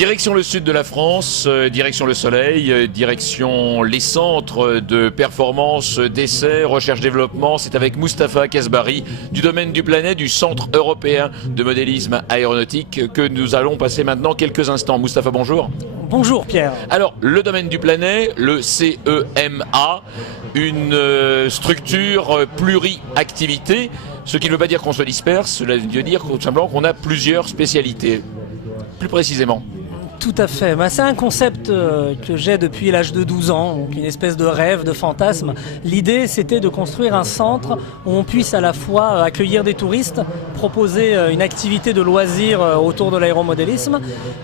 Direction le sud de la France, direction le soleil, direction les centres de performance, d'essais, recherche-développement. C'est avec Moustapha Kasbari du domaine du Planet, du Centre européen de modélisme aéronautique que nous allons passer maintenant quelques instants. Moustapha, bonjour. Bonjour Pierre. Alors, le domaine du Planet, le CEMA, une structure pluri-activité, ce qui ne veut pas dire qu'on se disperse, cela veut dire tout simplement qu'on a plusieurs spécialités. Plus précisément. Tout à fait. C'est un concept que j'ai depuis l'âge de 12 ans, donc une espèce de rêve, de fantasme. L'idée, c'était de construire un centre où on puisse à la fois accueillir des touristes, proposer une activité de loisirs autour de l'aéromodélisme,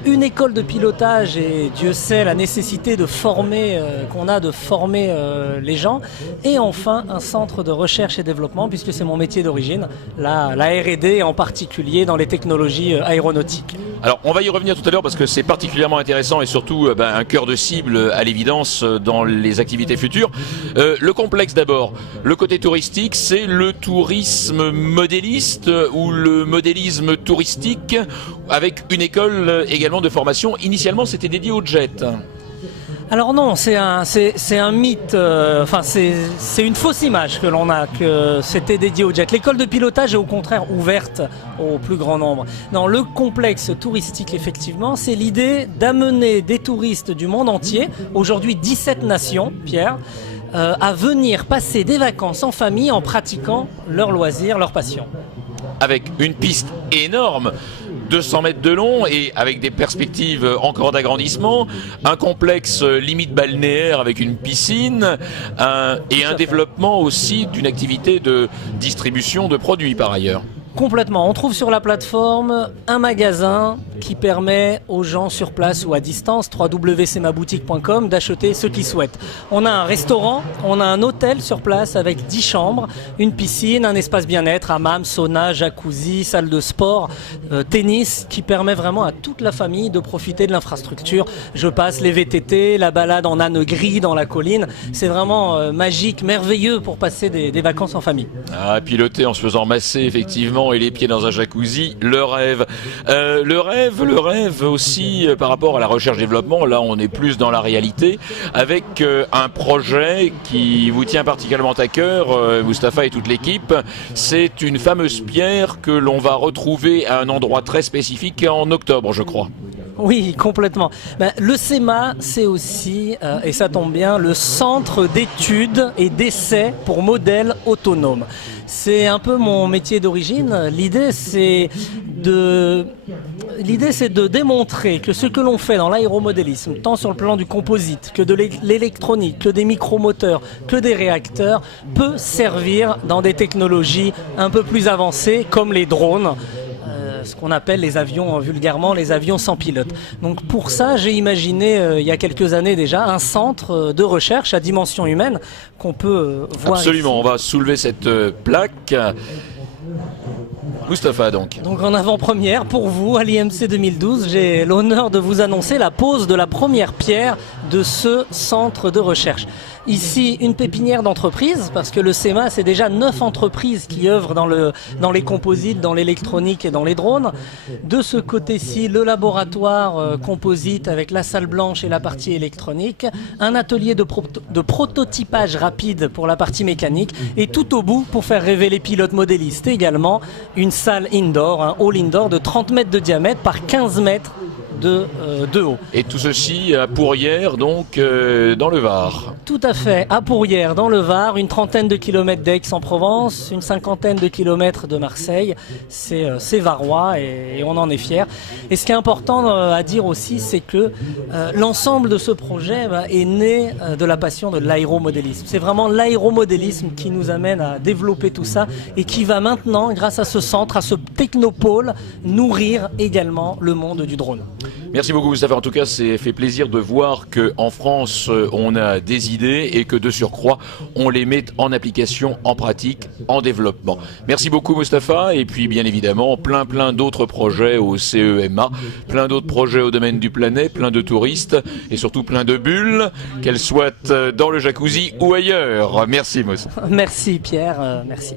une école de pilotage, et Dieu sait la nécessité de former, qu'on a de former les gens, et enfin un centre de recherche et développement, puisque c'est mon métier d'origine, la R&D en particulier dans les technologies aéronautiques. Alors, on va y revenir tout à l'heure parce que c'est particulièrement intéressant et surtout un cœur de cible à l'évidence dans les activités futures. Le complexe d'abord, le côté touristique, c'est le tourisme modéliste ou le modélisme touristique avec une école également de formation. Initialement, c'était dédié au jet. Alors non, c'est un mythe, c'est une fausse image que l'on a, que c'était dédié au jet. L'école de pilotage est au contraire ouverte au plus grand nombre. Dans le complexe touristique, effectivement, c'est l'idée d'amener des touristes du monde entier, aujourd'hui 17 nations, Pierre, à venir passer des vacances en famille en pratiquant leurs loisirs, leur passion. Avec une piste énorme, 200 mètres de long et avec des perspectives encore d'agrandissement, un complexe limite balnéaire avec une piscine et un développement aussi d'une activité de distribution de produits par ailleurs. Complètement. On trouve sur la plateforme un magasin qui permet aux gens sur place ou à distance, www.cmaboutique.com, d'acheter ce qu'ils souhaitent. On a un restaurant, on a un hôtel sur place avec 10 chambres, une piscine, un espace bien-être, hammam, sauna, jacuzzi, salle de sport, tennis, qui permet vraiment à toute la famille de profiter de l'infrastructure. Je passe les VTT, la balade en âne gris dans la colline. C'est vraiment magique, merveilleux pour passer des vacances en famille. Ah, piloter en se faisant masser effectivement et les pieds dans un jacuzzi, le rêve. Le rêve aussi par rapport à la recherche-développement, là on est plus dans la réalité, avec un projet qui vous tient particulièrement à cœur, Moustapha et toute l'équipe. C'est une fameuse pierre que l'on va retrouver à un endroit très spécifique en octobre, je crois. Oui, complètement. Le CEMA, c'est aussi, et ça tombe bien, le centre d'études et d'essais pour modèles autonomes. C'est un peu mon métier d'origine. L'idée, c'est de démontrer que ce que l'on fait dans l'aéromodélisme, tant sur le plan du composite, que de l'électronique, que des micromoteurs, que des réacteurs, peut servir dans des technologies un peu plus avancées, comme les drones. Ce qu'on appelle les avions, vulgairement, les avions sans pilote. Donc pour ça, j'ai imaginé, il y a quelques années déjà, un centre de recherche à dimension humaine qu'on peut voir. Absolument, ici. on va soulever cette plaque. Moustapha donc. Donc en avant-première, pour vous, à l'IMC 2012, j'ai l'honneur de vous annoncer la pose de la première pierre de ce centre de recherche. Ici, une pépinière d'entreprises, parce que le CEMA, c'est déjà 9 entreprises qui œuvrent dans les composites, dans l'électronique et dans les drones. De ce côté-ci, le laboratoire composite avec la salle blanche et la partie électronique, un atelier de prototypage rapide pour la partie mécanique, et tout au bout, pour faire rêver les pilotes modélistes également, une salle indoor, un hall indoor de 30 mètres de diamètre par 15 mètres de haut. Et tout ceci à Pourrières, donc dans le Var. Tout à fait, à Pourrières, dans le Var, une trentaine de kilomètres d'Aix-en-Provence, une cinquantaine de kilomètres de Marseille. C'est varois et on en est fiers. Et ce qui est important à dire aussi, c'est que l'ensemble de ce projet est né de la passion de l'aéromodélisme. C'est vraiment l'aéromodélisme qui nous amène à développer tout ça et qui va maintenant, grâce à ce centre, à ce technopôle, nourrir également le monde du drone. Merci beaucoup Moustapha, en tout cas c'est fait plaisir de voir qu'en France on a des idées et que de surcroît on les met en application, en pratique, en développement. Merci beaucoup Moustapha et puis bien évidemment plein d'autres projets au CEMA, plein d'autres projets au domaine du Planet, plein de touristes et surtout plein de bulles, qu'elles soient dans le jacuzzi ou ailleurs. Merci Mouss. Merci Pierre, merci.